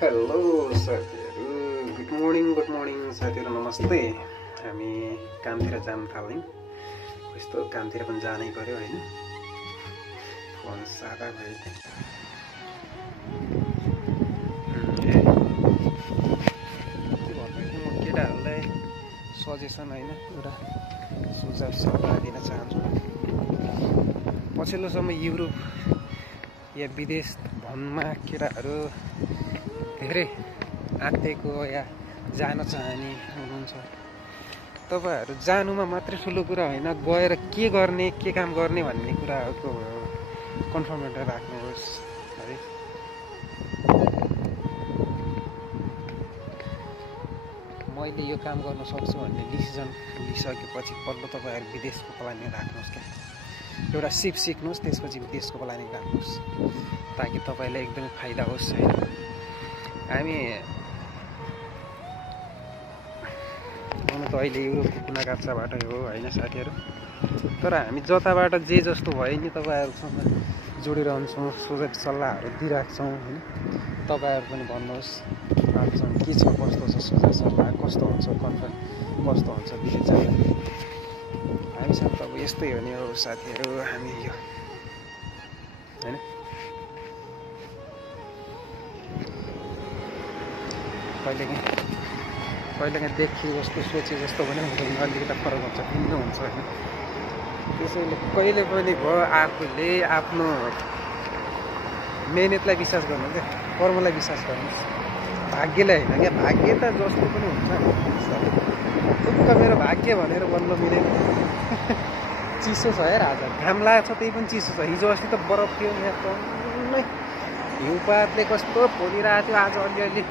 Hello साथीहरू, good morning साथीहरू, नमस्ते। हामी कामतिर जान थाल्यौँ। यस्तो कामतिर पनि जानै पर्यो होइन, फोन सादा भयो। के भन्दाखेरि म केटाहरूलाई सजेसन होइन, एउटा सुझाव सल्लाह दिन चाहन्छु। पछिल्लो समय युरोप या विदेश भ्रमणमा केटाहरू धेरै आँटेको या जान चाहने हुनुहुन्छ। तपाईँहरू जानुमा मात्रै ठुलो कुरा होइन, गएर के गर्ने, के काम गर्ने भन्ने कुराहरूको कन्फर्मेन्ट राख्नुहोस् है। मैले यो काम गर्न सक्छु भन्ने डिसिजन लिइसकेपछि पल्लो तपाईँहरू विदेशको प्लानिङ राख्नुहोस् क्या। एउटा सिप सिक्नुहोस्, त्यसपछि विदेशको प्लानिङ राख्नुहोस्, ताकि तपाईँलाई एकदमै फाइदा होस् होइन। हामी हुन त अहिले युरोपको कुना काप्चाबाट हो होइन साथीहरू, तर हामी जताबाट जे जस्तो भयो नि तपाईँहरूसँग जोडिरहन्छौँ, सुझाव सल्लाहहरू दिइराख्छौँ होइन। तपाईँहरू पनि भन्नुहोस् आफूसँग के छ, कस्तो छ, सुझाव सल्लाह कस्तो हुन्छ, कन्फर्म कस्तो हुन्छ विदेश जाँदा। हामीसँग त अब यस्तै हो नि हो साथीहरू, हामी यो होइन। कहिलेकाहीँ देखे जस्तो सोचे जस्तो पनि हुँदैन, अलिकति फरक हुन्छ, भिन्न हुन्छ होइन। त्यसैले कहिले पनि भयो आफूले आफ्नो मेहनतलाई विश्वास गर्नु क्या, कर्मलाई विश्वास गर्नुहोस्, भाग्यलाई होइन क्या। भाग्य त जस्तो पनि हुन्छ, ठुक्क मेरो भाग्य भनेर बल्ल मिलेन। चिसो छ यार, आज घाम लागेको छ, त्यही पनि चिसो छ। हिजो अस्ति त बरफ थियो, यहाँ टन्नै हिउँपातले कस्तो फोलिरहेको थियो। आज अलिअलि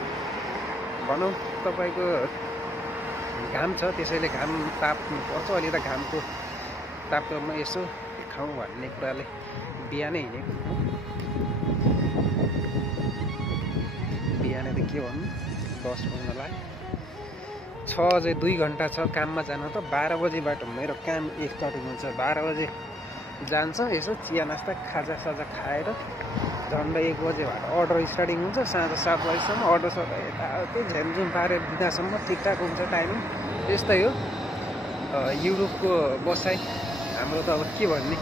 भनौँ तपाईँको घाम छ, त्यसैले घाम ताप्नुपर्छ। अलि त घामको ताप्नमा यसो खाउँ भन्ने कुराले बिहानै हिँडेको। बिहानै त के भन्नु, 10 बज्न लाग्यो, 6 अझै 2 घन्टा छ काममा जान। त 12 बजीबाट मेरो काम स्टार्टिङ हुन्छ। 12 बजे जान्छ, यसो चिया नास्ता खाजासाजा खाएर झन्डै 1 बजेबाट अर्डर स्टार्टिङ हुन्छ। साँझ 7 बजीसम्म अर्डर सर यताउति झ्यामझुम पारेर दिँदासम्म ठिकठाक हुन्छ टाइमिङ। यस्तै हो युरोपको बसाइ हाम्रो। त अब के भन्ने,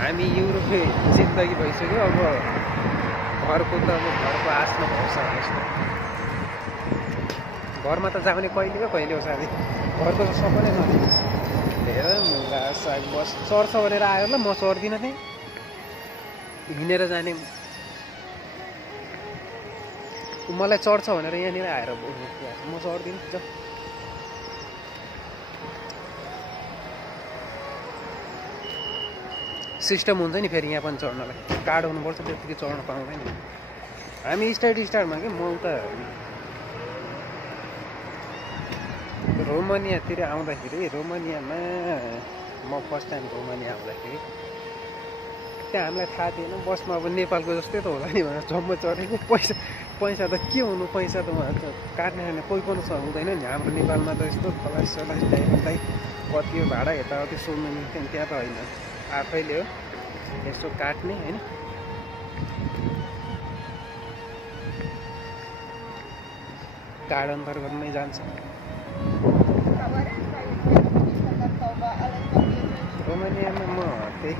हामी युरोपे जिन्दगी भइसक्यो। अब घरको त अब घरको आस्न भरोसा जस्तो, घरमा त जाउने कहिले हो साथी। घरको त सपनै नदिन्छ। धेरै मुला साग बस चढ्छ भनेर आयो ल, म चढ्दिनँ थिएँ। हिँडेर जाने मलाई चढ्छ भनेर यहाँनिर आएर म चढ्दिनँ। ज सिस्टम हुन्छ नि फेरि यहाँ पनि चढ्नलाई, कार्ड हुनुपर्छ, त्यतिकै चढ्न पाउँदैन। हामी स्टार्टमा कि म उता रोमानियातिर आउँदाखेरि, रोमानियामा म फर्स्ट टाइम रोमानिया आउँदाखेरि त्यहाँ हामीलाई थाहा थिएन। बसमा अब नेपालको जस्तै त होला नि भनेर जम्मै चढेको। पैसा त के हुनु, पैसा त उहाँ काट्ने कोही पनि हुँदैन नि। हाम्रो नेपालमा त यस्तो खलास टाइम कति हो भाडा यताउति सोध्नु मिल्थ्यो नि, त्यहाँ त होइन, आफैले हो यसो काट्ने होइन। कार्ड अन्तर्गतमै जान्छ। रोमानियामा म त्यही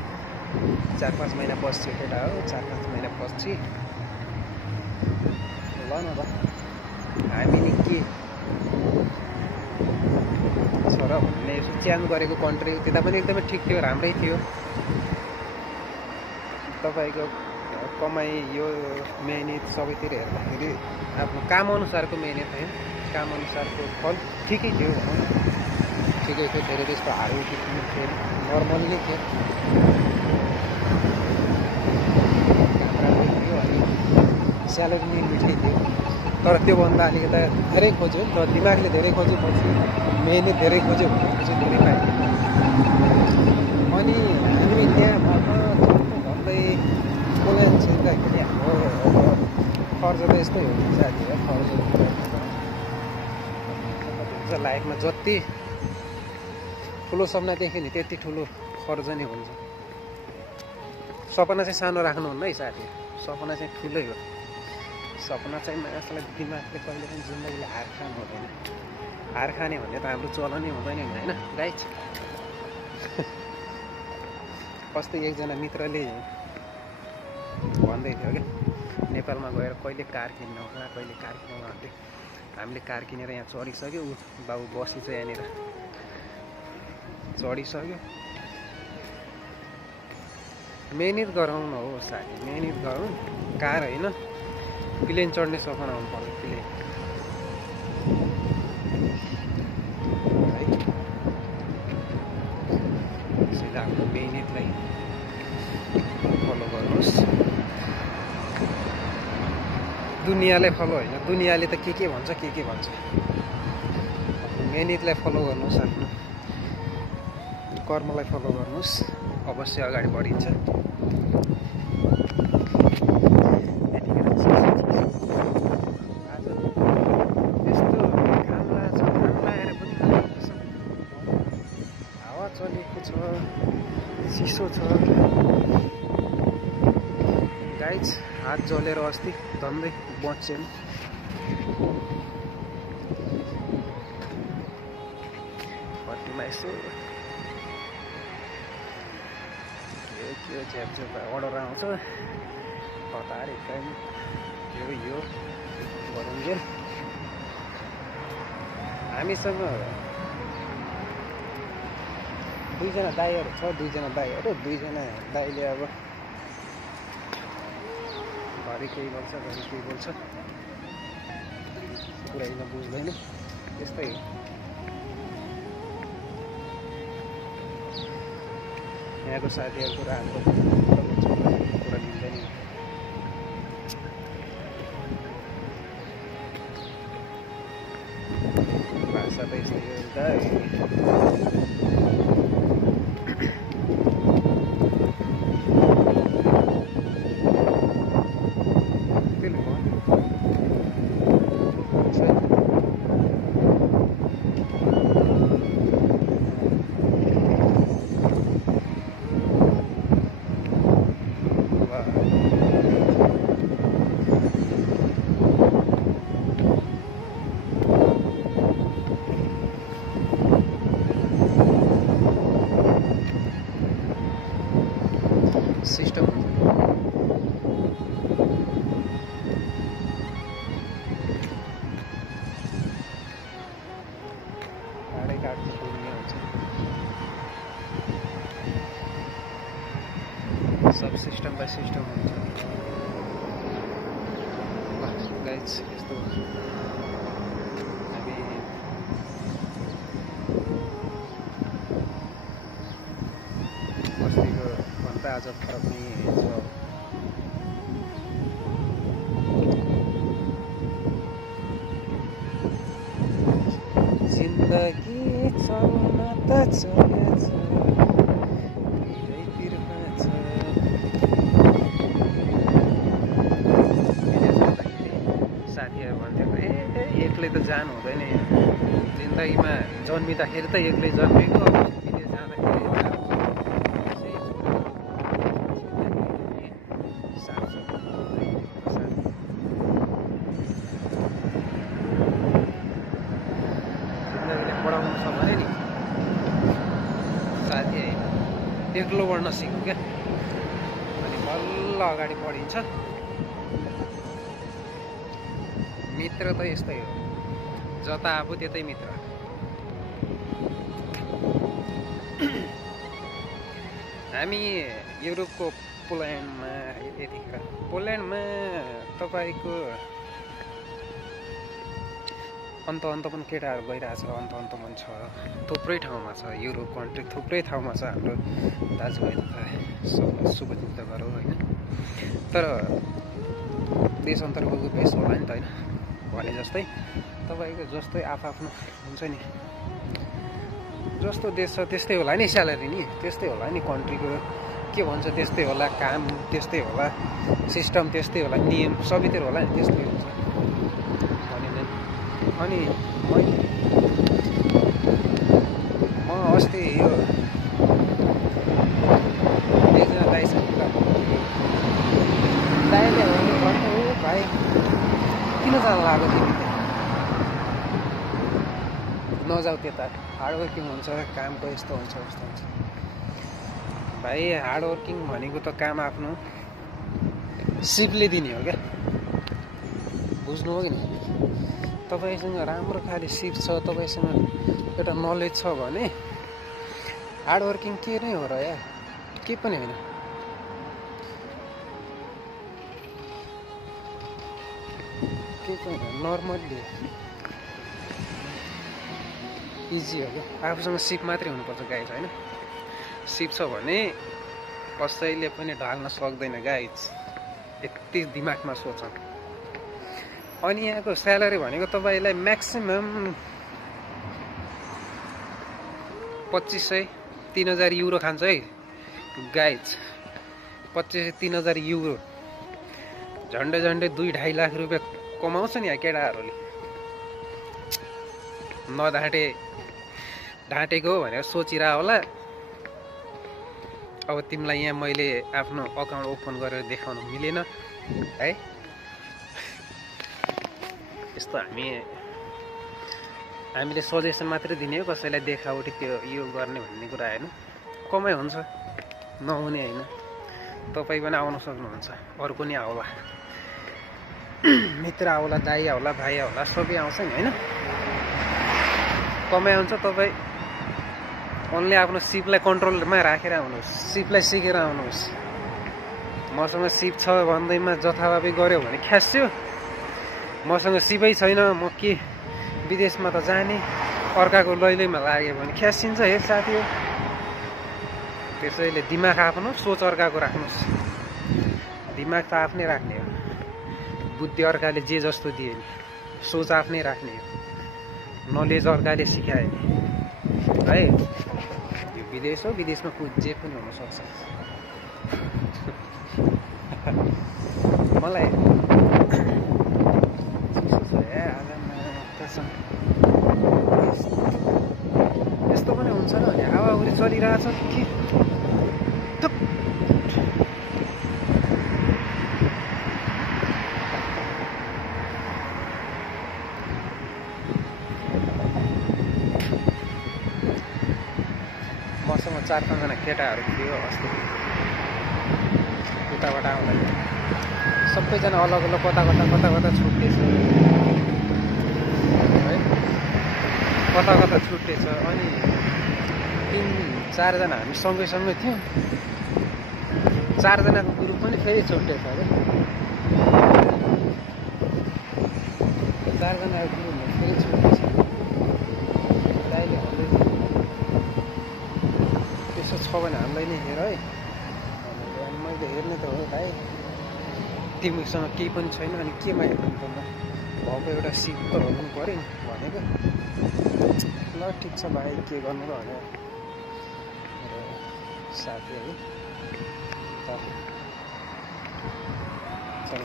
4-5 महिना बस्छु, केटा हो, 4-5 महिना बस्छु। ल न त हामीले के छ र भन्ने यसो च्यान गरेको कन्ट्री हो। त्यता पनि एकदमै ठिक थियो, राम्रै थियो। तपाईँको कमाइ यो मेहनत सबैतिर हेर्दाखेरि आफ्नो कामअनुसारको मेहनत होइन, कामअनुसारको फल ठिकै थियो भनौँ न, ठिकै थियो। धेरै त्यस्तो हार्ड थियो, नर्मल नै थियो। स्यालेरी नै मिठै थियो, तर त्योभन्दा अलिकति धेरै खोज्यो नि त, दिमागले धेरै खोजेपछि, मेहनत धेरै खोज्यो भनेपछि चाहिँ धेरै पाइयो। अनि हामी त्यहाँ भन्दै बोलाइ छिर्दाखेरि हाम्रो खर्च त यस्तै हो नि साथीहरू। खर्च लाइफमा जति ठुलो सपना देख्यो नि त्यति ठुलो खर्च नै हुन्छ। सपना चाहिँ सानो राख्नुहुन्न है साथी, सपना चाहिँ ठुलै हो। सपना चाहिँ मानिसलाई दिमागले कहिले पनि जिन्दगीले हार खानु हुँदैन। हार खाने भन्ने त हाम्रो चलनै हुँदैन नि होइन गाइज। अस्ति एकजना मित्रले भन्दै थियो क्या, नेपालमा गएर कहिले कार किन्नु होला कहिले कार किन्नु भन्थ्यो। हामीले कार किनेर यहाँ चढिसक्यो, ऊ बाबु बसी चाहिँ यहाँनिर चढिसक्यो। मेहनत गरौँ न हो साथी, मेहनत गरौँ। कार होइन प्लेन चढ्ने सपना हुनु पर्छ, प्लेन है। सिधा आफ्नो मेहनतलाई फलो गर्नुहोस्। दुनियाँले फलो होइन, दुनियाँले त के भन्छ के भन्छ। मेहनतलाई फलो गर्नुहोस्, आफ्नो कर्मलाई फलो गर्नुहोस्, अवश्य अगाडि बढिन्छ। चिसो छ गाइज, हात जलेर अस्ति धन्दै बच्चेन। कतिमा यसो के झ्यापझ्याप अर्डर आउँछ हतार एकदम यो गरुन्जेल। हामीसँग दुईजना दाइहरू छ, दुईजना दाइले अब घरि केही बोल्छ घरि केही बोल्छ, कुरा किन बुझ्दैन, त्यस्तै हो। यहाँको साथीहरूको र हाम्रो कुरा मिल्दैन। भाषा त यस्तै हो सिस्टम काटै काट्नु पुग्ने हुन्छ। सब सिस्टम बाई सिस्टम हुन्छ। गाइज यस्तो हामी अस्तिको भन्दा आज फरक नै छ। जिन्दगी चल्न त चलेछ, साथीहरू भन्थ्यो एक्लै त जानु हुँदैन, जिन्दगीमा जन्मिँदाखेरि त एक्लै जन्मेको, विदेश जाँदाखेरि जिन्दगीले पढाउनु छ भने नि साथी एक्लो बढ्न सिक्नु क्या, अनि बल्ल अगाडि बढिन्छ। मित्र त यस्तै हो, जता आफू त्यतै मित्र। हामी युरोपको पोल्यान्डमा यतिखेर पोल्यान्डमा तपाईँको अन्त पनि केटाहरू गइरहेछ, अन्त पनि छ, थुप्रै ठाउँमा छ। युरोप कन्ट्री थुप्रै ठाउँमा छ। हाम्रो दाजुभाइ तथा शुभचिन्ता गरौँ होइन। तर देशान्तरको बेस होला नि त होइन, भने जस्तै तपाईँको जस्तै आफ्नो हुन्छ नि, जस्तो देश छ त्यस्तै होला नि स्यालेरी, नि त्यस्तै होला नि कन्ट्रीको, के भन्छ त्यस्तै होला, काम त्यस्तै होला, सिस्टम त्यस्तै होला, नियम सबैतिर होला नि त्यस्तै हुन्छ भने। अनि म अस्ति यो एकजना दाइसँग कुरा गर्दै दाइले भन्नु भाइ मजा लाग्यो तिमीले नजाऊ त्यता हार्डवर्किङ हुन्छ कामको यस्तो हुन्छ उस्तो हुन्छ भाइ हार्डवर्किङ भनेको त काम आफ्नो सिपले दिने हो क्या बुझ्नु हो कि नि तपाईसँग राम्रो खाले सिप छ तपाईसँग एउटा नलेज छ भने हार्डवर्किङ के नै हो र यार के पनि होइन के पनि होइन नर्मल्ली इजी हो क्या आफूसँग सिप मात्रै हुनुपर्छ गाइज होइन सिप छ भने कसैले पनि ढाल्न सक्दैन गाइज यति दिमागमा सोच अनि यहाँको स्यालेरी भनेको तपाईँलाई म्याक्सिमम 2500-3000 युरो खान्छ है गाइज 2500-3000 युरो झन्डै 2-2.5 लाख रुपियाँ कमाउँछ नि यहाँ केटाहरूले ढाँटेको भनेर सोचिरह होला अब तिमीलाई यहाँ मैले आफ्नो अकाउन्ट ओपन गरेर देखाउन मिलेन है यस्तो हामीले सजेसन मात्रै दिने हो कसैलाई देखावटी त्यो यो गर्ने भन्ने कुरा होइन कमाइ हुन्छ नहुने होइन तपाईँ पनि आउन सक्नुहुन्छ अरू पनि आउला मित्र आउला दाइ आउला भाइ आउला सबै आउँछ नि होइन कमाइ हुन्छ तपाईँ ओन्ली आफ्नो सिपलाई कन्ट्रोलमा राखेर आउनुहोस् सिपलाई सिकेर आउनुहोस् मसँग सिप छ भन्दैमा जथाभावी गऱ्यो भने ख्यास्यो मसँग सिपै छैन म के विदेशमा त जाने अर्काको लैलैमा लाग्यो भने ख्यासिन्छ हे साथी हो त्यसैले दिमाग आफ्नो सोच अर्काको राख्नुहोस् दिमाग त आफ्नै राख्ने हो बुद्धि अर्काले जे जस्तो दिए नि सोच आफ्नै राख्ने हो नलेज अर्काले सिकायो नि है यो विदेश हो विदेशमा जे पनि हुनसक्छ मलाई यस्तो पनि हुन्छ र भने हावाहुरी चलिरहेछ कि मसँग 4-5 जना केटाहरू थियो अस्ति उताबाट आउँदा सबैजना अलग अलग कता छुट्टेछ है कता छुट्टेछ अनि 3-4 जना हामी सँगै थियौँ 4 जनाको ग्रुप पनि फेरि छुट्टेछ है 4 जनाको ग्रुप फेरि छुट्टेछ दाइले भन्दै त्यसो छ भने हामीलाई नै हेर है मैले हेर्ने त हो भाइ तिमीसँग केही पनि छैन अनि केमा हेर्नुपर्ने भएको एउटा सिप त हुनु पऱ्यो भनेको ल ठिक छ भाइ के गर्नु र भनेर साथी है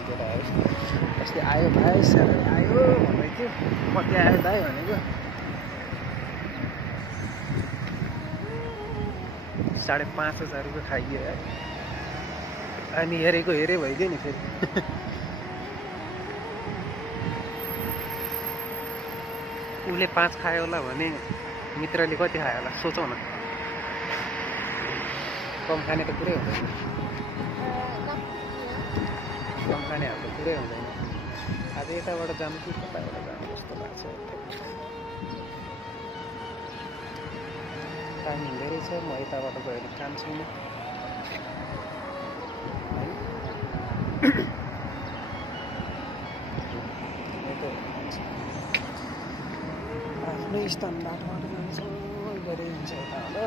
केटा आयो अस्ति आयो भाइ स्यालेरी आयो भन्दै थियो कति आयो दाइ भनेको 5,500 रुपियाँ खाइयो यार अनि हेरेको हेरे भइदियो नि फेरि उसले 5 खायो होला भने मित्रले कति खायो होला सोचौ न कम खाने त पुरै हुँदैन कम खाने हाम्रो पुरै हुँदैन आज यताबाट जानु कि कताबाट जानु जस्तो लाग्छ काम धेरै छ म यताबाट गएर काम छैन आफ्नै स्ट्यान्डर्डबाट जान्छ गरे हुन्छ यता होला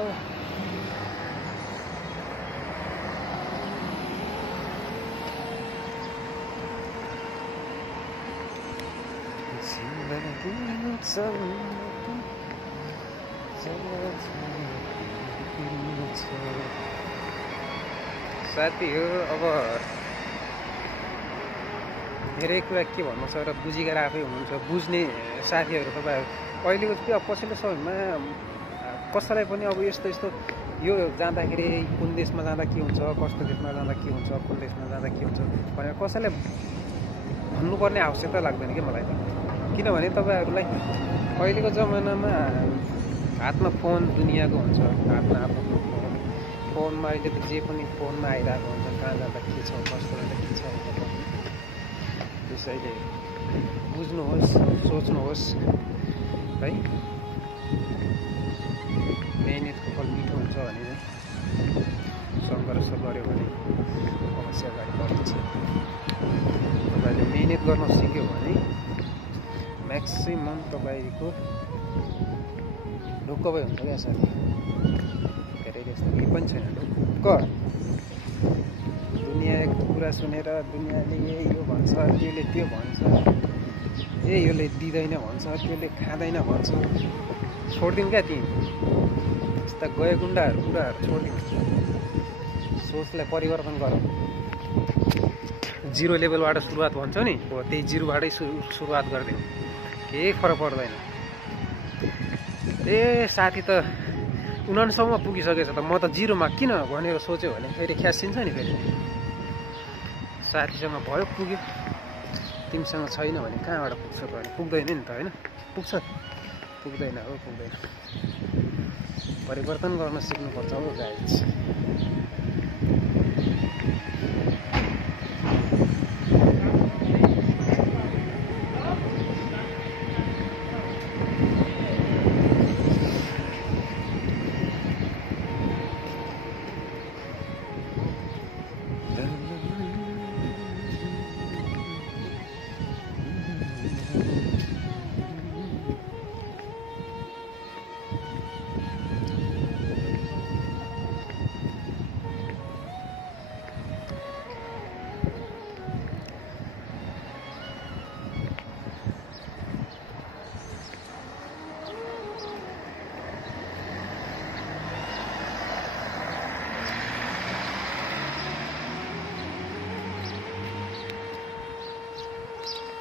साथी हो अब धेरै कुरा के भन्नु छ र बुझिएर आफै हुनुहुन्छ बुझ्ने साथीहरू तपाईँहरू अहिलेको चाहिँ अब पछिल्लो समयमा कसैलाई पनि अब यस्तो यो जाँदाखेरि कुन देशमा जाँदा के हुन्छ कस्तो देशमा जाँदा के हुन्छ कुन देशमा जाँदा के हुन्छ भनेर कसैलाई भन्नु हुनुपर्ने आवश्यकता लाग्दैन कि मलाई त। किनभने तपाईँहरूलाई अहिलेको जमानामा हातमा फोन दुनियाँको हुन्छ, हातमा आफ्नो फोनमा अहिले त जे पनि फोनमा आइरहेको हुन्छ, कहाँ जाँदा के छ कस्तो जाँदा के छ भनेर। त्यसैले बुझ्नुहोस्, सोच्नुहोस् है। मेहनतको फल मिठो हुन्छ भने सङ्घर्ष गऱ्यो भने अवश्य अगाडि बढ्छ। तपाईँले मेहनत गर्न सिक्यो भने म्याक्सिमम तपाईँको ढुक्क भइ हुन्छ क्या साथी। धेरै जस्तो केही पनि छैन, ढुक्क। दुनियाँको कुरा सुनेर दुनियाँले यो भन्छ, त्यसले त्यो भन्छ, यसले दिँदैन भन्छ, त्यसले खाँदैन भन्छ, छोडिदिउँ क्या ती यस्ता गएगुन्डाहरू कुराहरू छोडिदिउँ। सोचलाई परिवर्तन गर। जिरो लेभलबाट सुरुवात भन्छ नि, हो त्यही जिरोबाटै सुरुवात गरिदिउँ, केही फरक पर्दैन। ए साथी त 49 पुगिसकेछ त म त जिरोमा किन भनेर सोच्यो भने फेरि ख्यासिन्छ नि। फेरि साथीसँग भयो पुग्यो, तिमीसँग छैन भने कहाँबाट पुग्छ त? भने पुग्दैन नि त, होइन? पुग्छ? पुग्दैन हो, पुग्दैन। परिवर्तन गर्न सिक्नुपर्छ हो गाइज।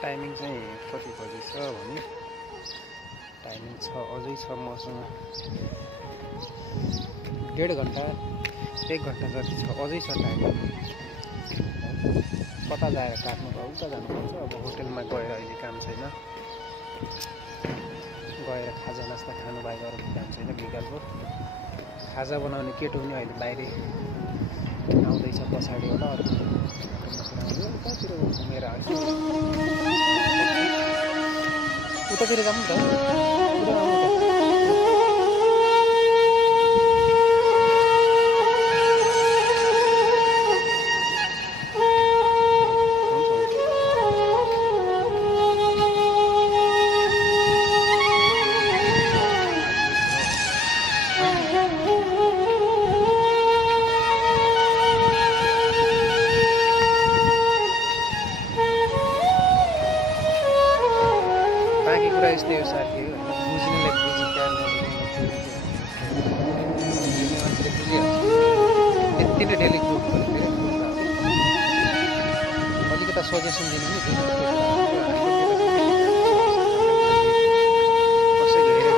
टाइमिङ चाहिँ कति बजी छ भने टाइमिङ छ, अझै छ मसँग 1.5 घन्टा 1 घन्टा जति छ, अझै छ टाइम। कता जाएर काट्नु त उता जानुपर्छ। अब होटेलमा गएर अहिले काम छैन, गएर खाजा नास्ता खानु बाहेक अरू काम छैन। बिकालको खाजा बनाउने केटो पनि अहिले बाहिरै आउँदैछ पछाडिबाट। उतातिर घुमेर आएको उतातिर जाऊँ नि त, पुरा आउनु त। यस्तै हो साथी, बुझ्नेले बुझी त्यति नै डेली ग्रुप अलिकता सजेसन दिनु नि। कसैले हेरेर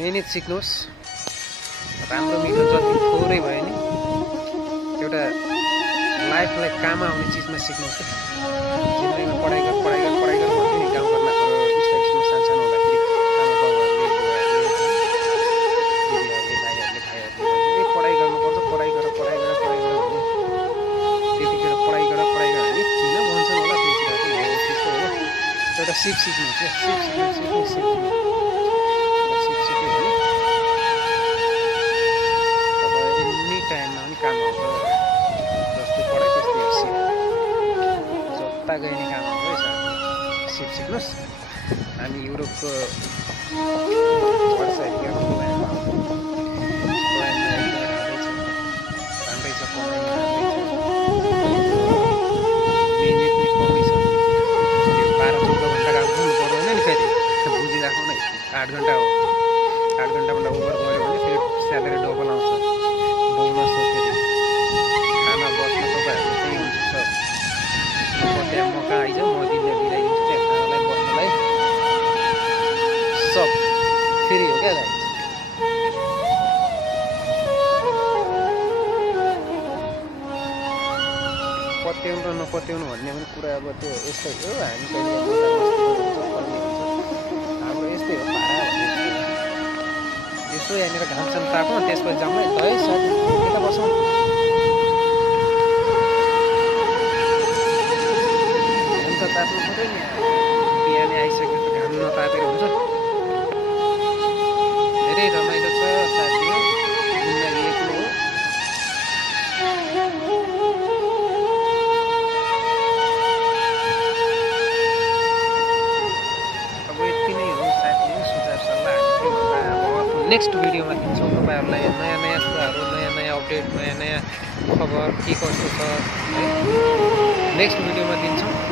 मेहनत सिक्नुहोस्। राम्रो मिठो जति थोरै भयो नि एउटा लाइफलाई काम आउने चिजमा सिक्नुहोस्। जिन्दगीमा पढाइ गर भन्थ्यो नि गाउँघरमा स्टेसनमा सानसानो हुँदाखेरि आमा बाउहरूले दिदीहरूले भाइहरूले पढाइ गर्नुपर्छ, पढाइ गर भने त्यतिखेर पढाइ गर भने किन भन्छन् होला त्यतिखेर त्यस्तो हो। एउटा सिप सिक्नुहोस् क्या, सिप टाइममा पनि काम आउँछ। जस्तो पढाइ त्यस्तै हो सिप, जता गए नि काम आउँछ है सर। सिप सिक्नुहोस्। हामी युरोपको राम्रै छ, कमाइ मेहनत पनि कमै छ। 12-14 घन्टा काम गर्नु पर्दैन नि फेरि। 8 घन्टा हो। 8 घन्टाबाट ओभर गऱ्यो भने फेरि स्यालेरी डबल आउँछ, बोनस हो फेरि, खाना बस्न तपाईँहरूको त्यही हुन्छ सब। त्यहाँ मौका आइज म दिलाइदिन्छु त्यहाँ खानालाई बस्नलाई सब फ्री हो क्या दाइ। पत्याउनु र नपत्याउनु भन्ने पनि कुरा अब त्यो यस्तै हो। हामी हाम्रो यस्तै हो पारा भन्ने। यसो यहाँनिर घामसाम तापौँ त्यसपछि जाउँ है त है साथी, यता बसौँ। घाम त ताप्नु पऱ्यो नि, बिहानै आइसक्यो त घाम नतापेर हुन्छ। धेरै रमाइलो छ साथी, जिन्दगी एक्लो हो। नेक्स्ट भिडियोमा दिन्छौँ तपाईँहरूलाई नयाँ नयाँ कुराहरू, नयाँ नयाँ अपडेट, नयाँ नयाँ खबर के कस्तो छ है नेक्स्ट भिडियोमा दिन्छौँ।